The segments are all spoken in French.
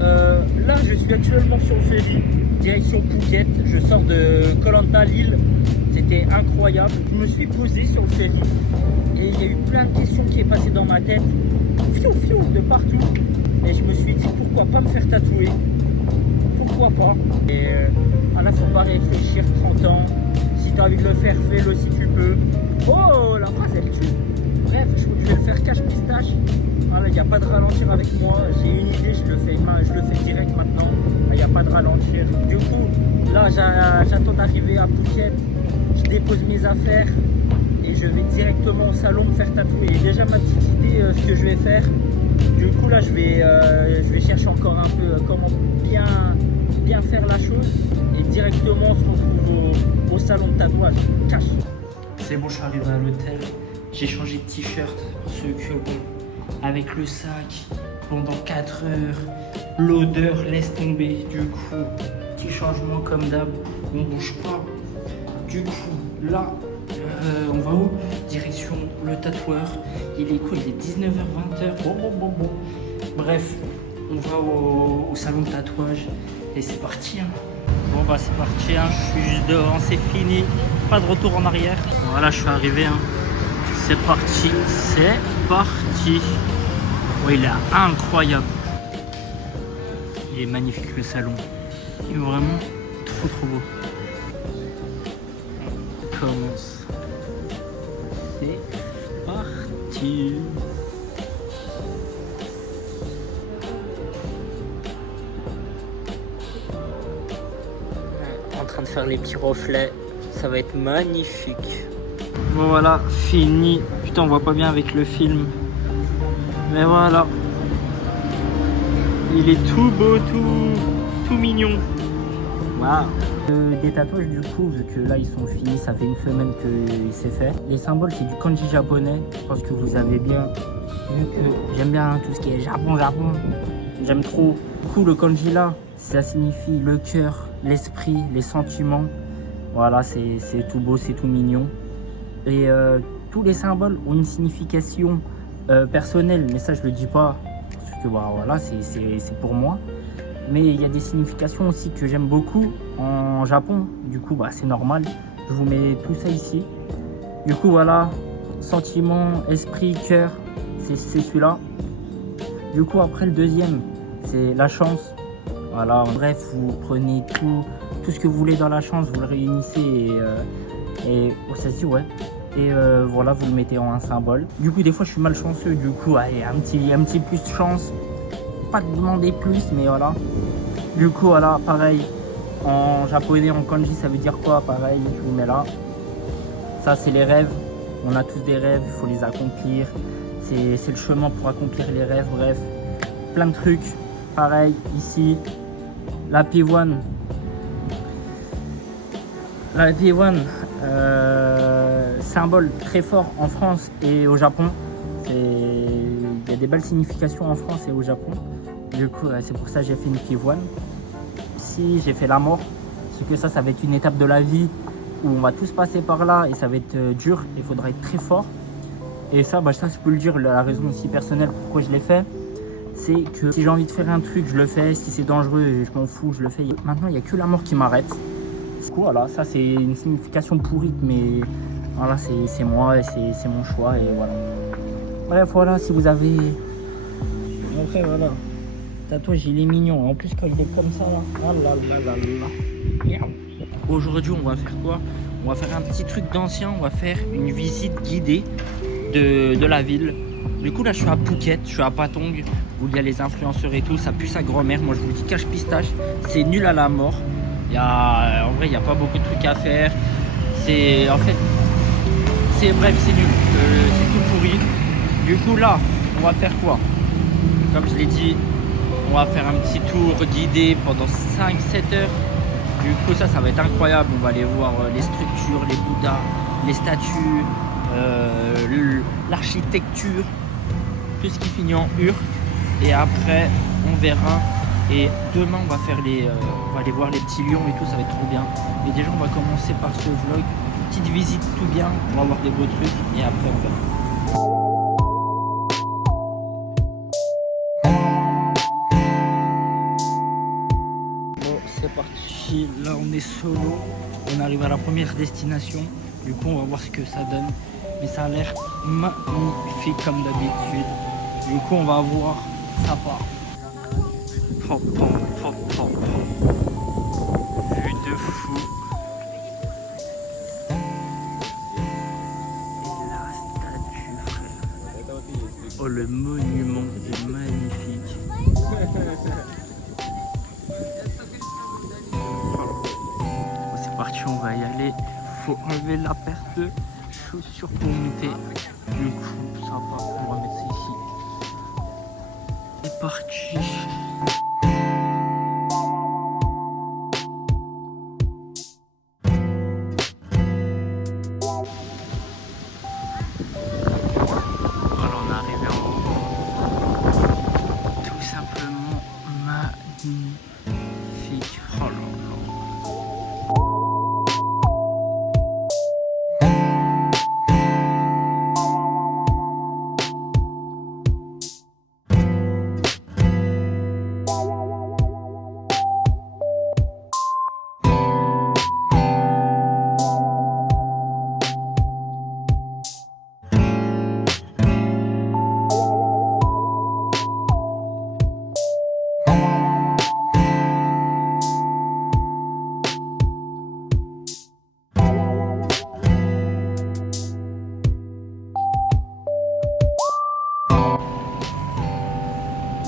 Là, je suis actuellement sur le ferry, direction Phuket. Je sors de Koh Lanta, l'île. C'était incroyable. Je me suis posé sur le ferry et il y a eu plein de questions qui est passé dans ma tête, fiou fiou de partout. Et je me suis dit pourquoi pas me faire tatouer, pourquoi pas. Et là, faut pas réfléchir 30 ans. Si tu as envie de le faire, fais-le si tu peux. Oh, la phrase elle tue. Bref, je vais le faire cache-pistache. Voilà, il n'y a pas de ralentir avec moi. J'ai une idée, je le fais direct maintenant. Il n'y a pas de ralentir. Du coup, là, j'attends d'arriver à Phuket. Je dépose mes affaires et je vais directement au salon me faire tatouer. J'ai déjà ma petite idée ce que je vais faire. Du coup, là, je vais chercher encore un peu comment bien faire la chose. Et directement, on se retrouve au salon de tatouage. Cache. C'est bon, je suis arrivé à l'hôtel. J'ai changé de t-shirt, ceux que bon, avec le sac pendant 4 heures, l'odeur laisse tomber. Du coup, petit changement comme d'hab, on bouge pas. Du coup, là, on va où? Direction le tatoueur. Il est quoi? Il est 19h, 20h. Bon. Bref, on va au salon de tatouage et c'est parti. Hein. Bon bah c'est parti, hein. Je suis juste devant, c'est fini. Pas de retour en arrière. Voilà, je suis arrivé. Hein. C'est parti. Oh, il est incroyable. Il est magnifique le salon. Il est vraiment trop beau. On commence. C'est parti. En train de faire les petits reflets. Ça va être magnifique. Bon voilà, fini. Putain, on voit pas bien avec le film. Mais voilà. Il est tout beau, tout mignon. Waouh. Des tatouages du coup, vu que là ils sont finis, ça fait une semaine qu'il s'est fait. Les symboles c'est du kanji japonais. Je pense que vous avez bien vu que j'aime bien tout ce qui est Japon. J'aime trop. Du coup le kanji là, ça signifie le cœur, l'esprit, les sentiments. Voilà, c'est tout beau, c'est tout mignon. Et tous les symboles ont une signification personnelle, mais ça je le dis pas parce que bah, voilà, c'est pour moi. Mais il y a des significations aussi que j'aime beaucoup en Japon. Du coup, bah, c'est normal. Je vous mets tout ça ici. Du coup, voilà, sentiment, esprit, cœur, c'est celui-là. Du coup, après le deuxième, c'est la chance. Voilà, bref, vous prenez tout ce que vous voulez dans la chance, vous le réunissez et oh, ça se dit, ouais. Et voilà, vous le mettez en un symbole. Du coup, des fois, je suis malchanceux. Du coup, allez, un petit plus de chance. Pas demander plus, mais voilà. Du coup, voilà, pareil. En japonais, en kanji, ça veut dire quoi? Pareil, je vous mets là. Ça, c'est les rêves. On a tous des rêves, il faut les accomplir. C'est le chemin pour accomplir les rêves, bref. Plein de trucs. Pareil, ici. La P1. La P1, symbole très fort en France et au Japon. Il y a des belles significations en France et au Japon. Du coup, c'est pour ça que j'ai fait une P1. Si j'ai fait la mort, parce que ça va être une étape de la vie où on va tous passer par là et ça va être dur. Il faudra être très fort. Et ça, bah, ça, je peux le dire, la raison aussi personnelle pourquoi je l'ai fait, c'est que si j'ai envie de faire un truc, je le fais. Si c'est dangereux, je m'en fous, je le fais. Maintenant, il n'y a que la mort qui m'arrête. Du coup, voilà, ça c'est une signification pourrie, mais voilà, c'est moi et c'est mon choix et voilà. Bref, voilà, si vous avez... Après, voilà, le tatouage, il est mignon. En plus, quand il est comme ça, là, oh là là là là. Aujourd'hui, on va faire quoi? On va faire un petit truc d'ancien. On va faire une visite guidée de la ville. Du coup, là, je suis à Phuket, je suis à Patong, où il y a les influenceurs et tout. Ça pue sa grand-mère. Moi, je vous dis cache-pistache, c'est nul à la mort. En vrai, il n'y a pas beaucoup de trucs à faire. Bref, c'est nul. C'est tout pourri. Du coup, là, on va faire quoi? Comme je l'ai dit, on va faire un petit tour guidé pendant 5-7 heures. Du coup, ça va être incroyable. On va aller voir les structures, les bouddhas, les statues, l'architecture, tout ce qui finit en ur. Et après, on verra. Et demain, on va aller voir les petits lions et tout, ça va être trop bien. Et déjà, on va commencer par ce vlog. Petite visite tout bien, on va voir des beaux trucs et après on verra. c'est parti. Là, on est solo. On arrive à la première destination. Du coup, on va voir ce que ça donne. Mais ça a l'air magnifique comme d'habitude. Du coup, on va voir. Ça part. Pop, pop, pop, pop. Vue de fou. Et la statue, frère. Oh, le monument est magnifique. Oh, c'est parti, on va y aller. Faut enlever la paire de chaussures pour monter. Du coup, ça va. On va mettre ça ici. C'est parti. Voilà, on est arrivé en haut. Tout simplement magnifique. Oh là là.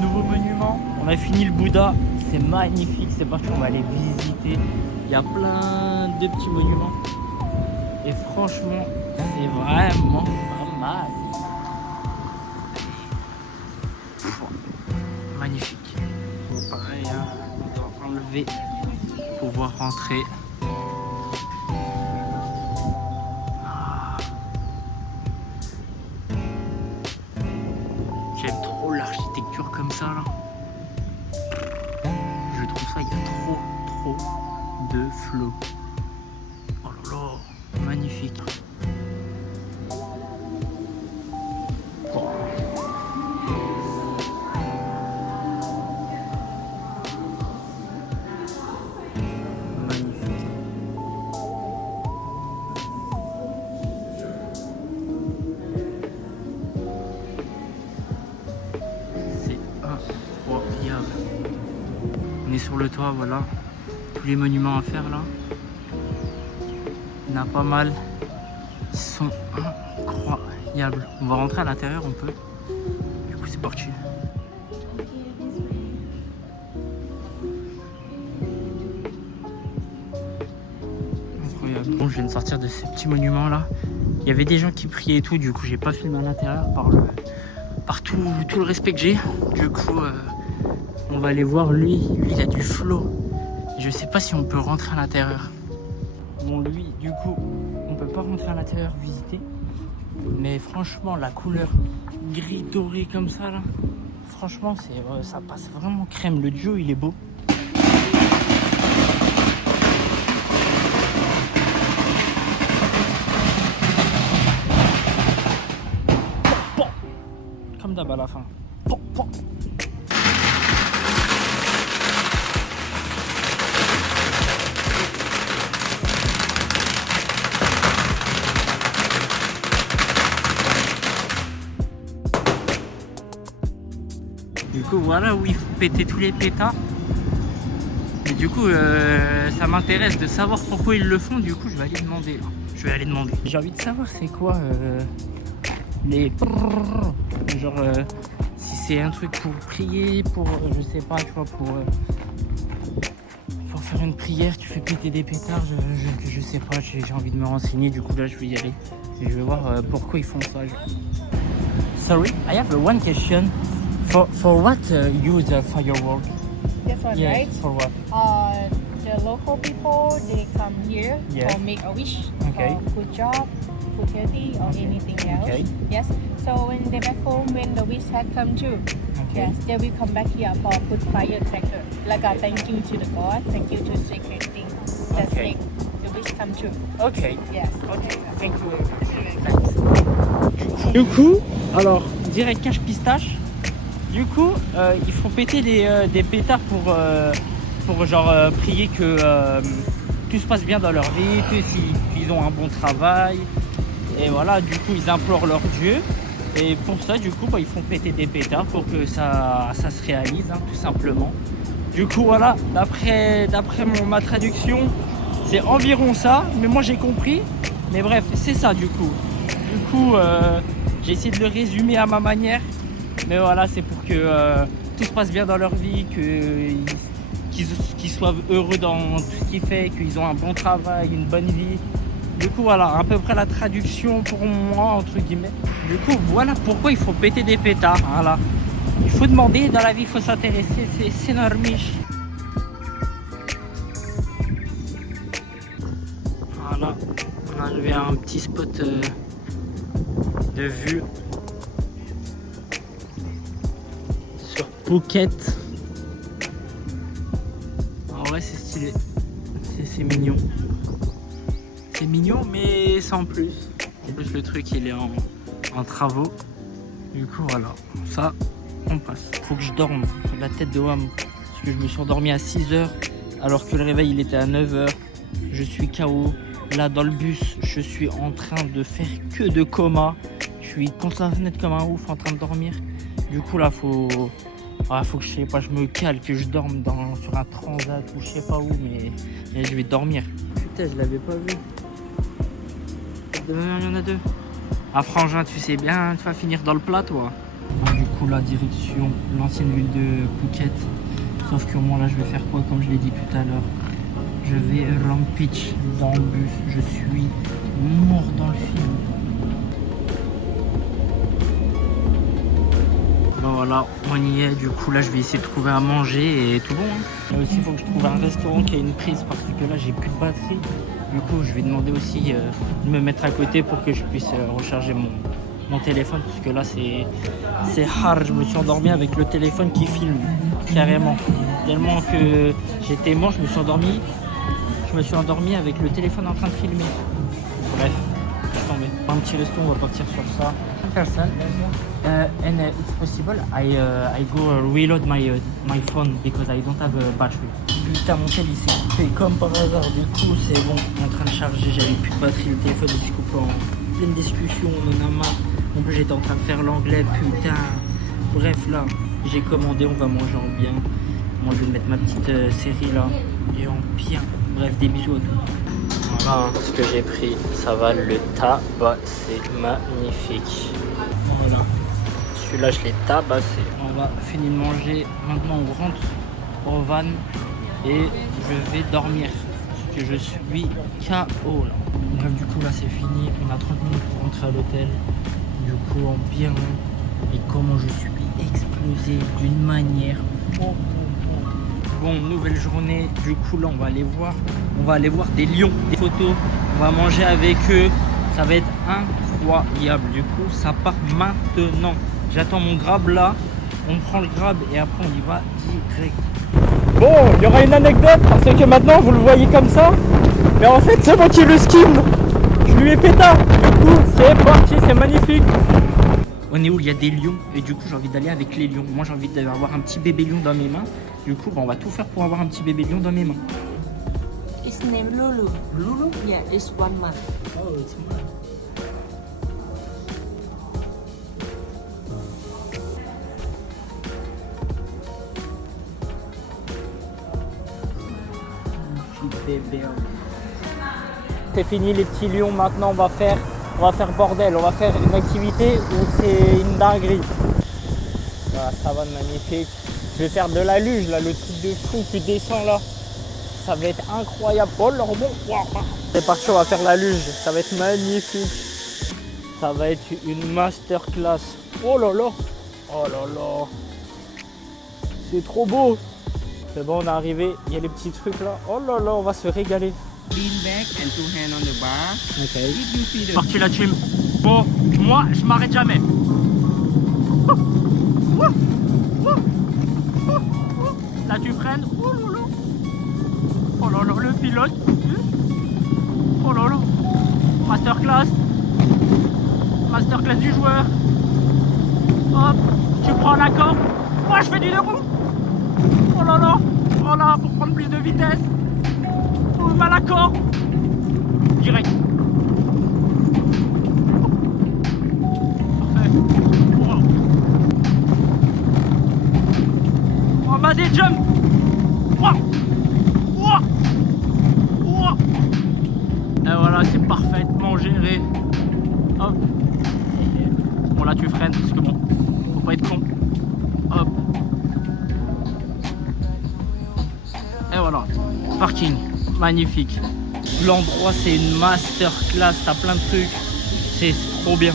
Nouveau monument, on a fini le Bouddha, c'est magnifique, c'est parti, on va aller visiter. Il y a plein de petits monuments et franchement, c'est vraiment pas mal. Magnifique. Bon, pareil, hein, on doit enlever pour pouvoir rentrer. J'aime trop l'architecture comme ça là. Je trouve ça, il y a trop de flow. Oh là là, magnifique. Oh. Magnifique. Incroyable. On est sur le toit, voilà. Tous les monuments à faire là. Il y en a pas mal. Ils sont incroyables. On va rentrer à l'intérieur, on peut. Du coup, c'est parti. Incroyable. Bon, je viens de sortir de ces petits monuments là. Il y avait des gens qui priaient et tout. Du coup, j'ai pas filmé à l'intérieur par tout le respect que j'ai. Du coup, on va aller voir lui. Lui, il a du flow. Je sais pas si on peut rentrer à l'intérieur. Bon, lui, du coup, on peut pas rentrer à l'intérieur visiter. Mais franchement, la couleur gris doré comme ça, là, franchement, ça passe vraiment crème. Le Joe, il est beau. Comme d'hab à la fin. Du coup, voilà où il faut péter tous les pétards. Et du coup, ça m'intéresse de savoir pourquoi ils le font. Du coup, je vais aller demander. J'ai envie de savoir c'est quoi les... Genre, si c'est un truc pour prier, pour, je sais pas, tu vois, pour faire une prière, tu fais péter des pétards, je sais pas, j'ai envie de me renseigner. Du coup, là, je vais y aller. Et je vais voir pourquoi ils font ça. Genre. Sorry, I have one question. For what use firework? This one, Yeah, right? for what? The local people, they come here Yeah. to make a wish Okay. for good job, food healthy, or anything else. Okay. Yes. So when they back home, when the wish had come true, Okay. yes, they will come back here for put firecracker. Like a thank you to the God, thank you to sacred things that Okay. make the wish come true. Ok. Yes. Ok. Thank you. Du coup, alors, direct cache pistache. Du coup, ils font péter des pétards pour genre prier que tout se passe bien dans leur vie, qu'ils ont un bon travail. Et voilà, du coup, ils implorent leur Dieu. Et pour ça, du coup, ils font péter des pétards pour que ça se réalise, hein, tout simplement. Du coup, voilà, d'après ma traduction, c'est environ ça. Mais moi, j'ai compris. Mais bref, c'est ça, du coup. Du coup, j'ai essayé de le résumer à ma manière. Mais voilà, c'est pour que tout se passe bien dans leur vie, qu'ils soient heureux dans tout ce qu'ils font, qu'ils ont un bon travail, une bonne vie. Du coup, voilà, à peu près la traduction pour moi, entre guillemets. Du coup, voilà pourquoi il faut péter des pétards. Voilà. Il faut demander, dans la vie, il faut s'intéresser, c'est normal. Voilà, on est arrivé à un petit spot de vue sur Phuket. En vrai, c'est stylé, c'est mignon. C'est mignon, mais sans plus. En plus, le truc, il est en travaux. Du coup, voilà. Ça, on passe. Faut que je dorme. La tête de Wham. Parce que je me suis endormi à 6h. Alors que le réveil, il était à 9h. Je suis KO. Là, dans le bus, je suis en train de faire que de coma. Je suis contre la fenêtre comme un ouf, en train de dormir. Du coup, là, faut que je sais pas, je me cale, que je dorme sur un transat ou je sais pas où. Mais je vais dormir. Putain, je l'avais pas vu. Il y en a deux. Ah frangin, tu sais bien, tu vas finir dans le plat toi. Du coup la direction, l'ancienne ville de Phuket. Sauf que moi là je vais faire quoi comme je l'ai dit tout à l'heure. Je vais rampage dans le bus. Je suis mort dans le film. Bon voilà, on y est. Du coup là je vais essayer de trouver à manger et tout bon. Hein. Là aussi il faut que je trouve un restaurant qui a une prise parce que là j'ai plus de batterie. Du coup, je vais demander aussi de me mettre à côté pour que je puisse recharger mon téléphone. Parce que là, c'est hard. Je me suis endormi avec le téléphone qui filme, carrément. Tellement que j'étais mort, je me suis endormi. Je me suis endormi avec le téléphone en train de filmer. Bref, laisse tomber. Un petit resto, on va partir sur ça. Personne. And it's possible, I go reload my phone because I don't have a battery. Putain, mon tel il s'est coupé comme par hasard. Du coup, c'est bon, en train de charger. J'avais plus de batterie. Le téléphone il s'est coupé en pleine discussion. On en a marre. En plus, j'étais en train de faire l'anglais. Putain. Bref, là, j'ai commandé. On va manger en bien. Moi, je vais mettre ma petite série là. Et en bien. Bref, des bisous à tous. Voilà ce que j'ai pris. Ça va le tabac. C'est magnifique. Voilà. Celui-là, je l'ai tabassé. On va finir de manger. Maintenant, on rentre au van et je vais dormir. Parce que je suis KO là. Bref, du coup, là, c'est fini. On a 30 minutes pour rentrer à l'hôtel. Du coup, en bien. Et comment je suis explosé d'une manière. Bon, nouvelle journée. Du coup, là, on va aller voir des lions, des photos. On va manger avec eux. Ça va être incroyable. Du coup, ça part maintenant. J'attends mon grab là. On prend le grab et après on y va direct. Bon, il y aura une anecdote parce que maintenant vous le voyez comme ça. Mais en fait, c'est moi qui le skin. Je lui ai pétard. Du coup, c'est parti, c'est magnifique. On est où il y a des lions et du coup, j'ai envie d'aller avec les lions. Moi, j'ai envie d'avoir un petit bébé lion dans mes mains. Du coup, on va tout faire pour avoir un petit bébé lion dans mes mains. It's named Lulu. Lulu? Yeah, it's 1 month. Oh, it's mine. C'est fini les petits lions, maintenant on va faire bordel, on va faire une activité où c'est une dinguerie. Voilà, ça va magnifique. Je vais faire de la luge là, le truc de fou, tu descends là. Ça va être incroyable. Oh là bon, c'est parti, on va faire la luge, ça va être magnifique. Ça va être une masterclass. Oh là là, oh là là. C'est trop beau. C'est bon, on est arrivé, il y a les petits trucs là. Oh là là, on va se régaler. Lean back and 2 hands on the bar. Ok. If you feel the Parti la team. Bon, moi je m'arrête jamais. Là tu freines. Oh là là, le pilote. Oh là là. Masterclass. Masterclass du joueur. Hop, tu prends la corde. Moi je fais du deux roues. Oh là là. Oh voilà, pour prendre plus de vitesse. Oh, mal à corps. Direct. Parfait. Wow. On va des jumps. Wow. Wow. Wow. Et voilà, c'est parfaitement géré. Hop. Bon là tu freines parce que bon, faut pas être con. Hop. Et voilà. Parking. Magnifique. L'endroit c'est une masterclass, t'as plein de trucs. C'est trop bien.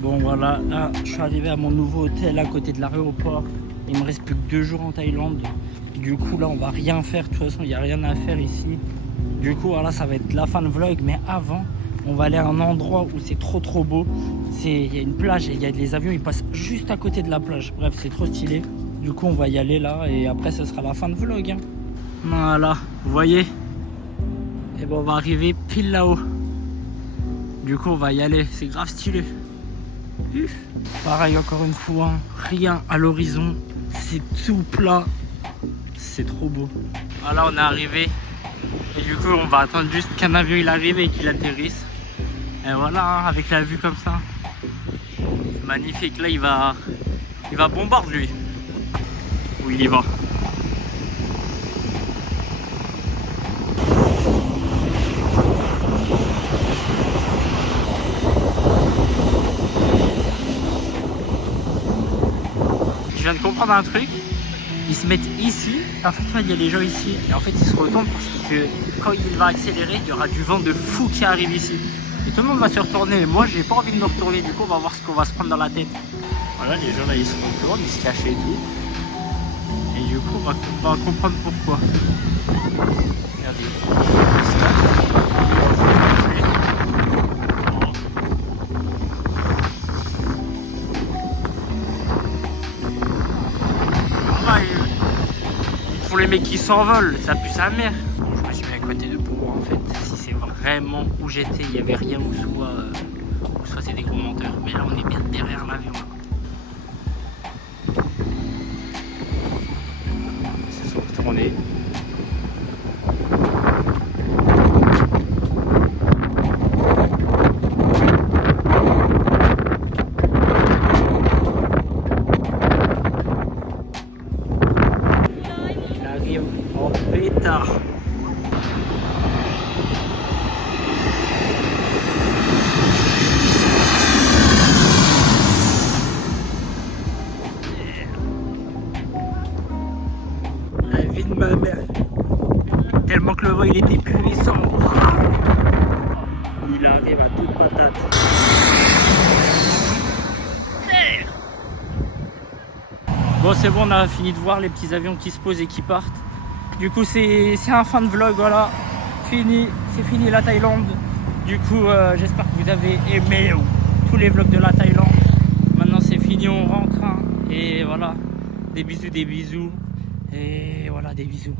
Bon voilà, là je suis arrivé à mon nouveau hôtel à côté de l'aéroport. Il me reste plus que 2 jours en Thaïlande. Du coup là on va rien faire, de toute façon il n'y a rien à faire ici. Du coup voilà, ça va être la fin de vlog, mais avant on va aller à un endroit où c'est trop beau. Il y a une plage et il y a les avions, ils passent juste à côté de la plage. Bref, c'est trop stylé. Du coup on va y aller là et après ce sera la fin de vlog hein. Voilà, vous voyez. Et bon on va arriver pile là-haut. Du coup on va y aller, c'est grave stylé. Pareil encore une fois, rien à l'horizon, c'est tout plat. C'est trop beau. Voilà, on est arrivé. Et du coup, on va attendre juste qu'un avion il arrive et qu'il atterrisse. Et voilà, hein, avec la vue comme ça. C'est magnifique. Là, il va bombarder lui. Où il y va. Je viens de comprendre un truc. Ils se mettent ici, en fait il y a les gens ici, et en fait ils se retournent parce que quand il va accélérer, il y aura du vent de fou qui arrive ici. Et tout le monde va se retourner, et moi j'ai pas envie de me retourner, du coup on va voir ce qu'on va se prendre dans la tête. Voilà, les gens là ils se retournent, ils se cachent et tout. Et du coup on va comprendre pourquoi. Regardez, ils se cachent. Pour les mecs qui s'envolent, ça pue sa mère. Bon, je me suis mis à côté de pour en fait. Si c'est vraiment où j'étais, il n'y avait rien ou soit c'est des gros menteurs. Mais là on est bien derrière l'avion. Ils se sont retournés. En pétard. La vie de ma mère. Tellement que le vent il était puissant. Il arrive à toute patate. Bon c'est bon, on a fini de voir les petits avions qui se posent et qui partent. Du coup c'est un fin de vlog, voilà, fini, c'est fini la Thaïlande. Du coup j'espère que vous avez aimé tous les vlogs de la Thaïlande. Maintenant c'est fini, on rentre hein. Et voilà, des bisous et voilà, des bisous.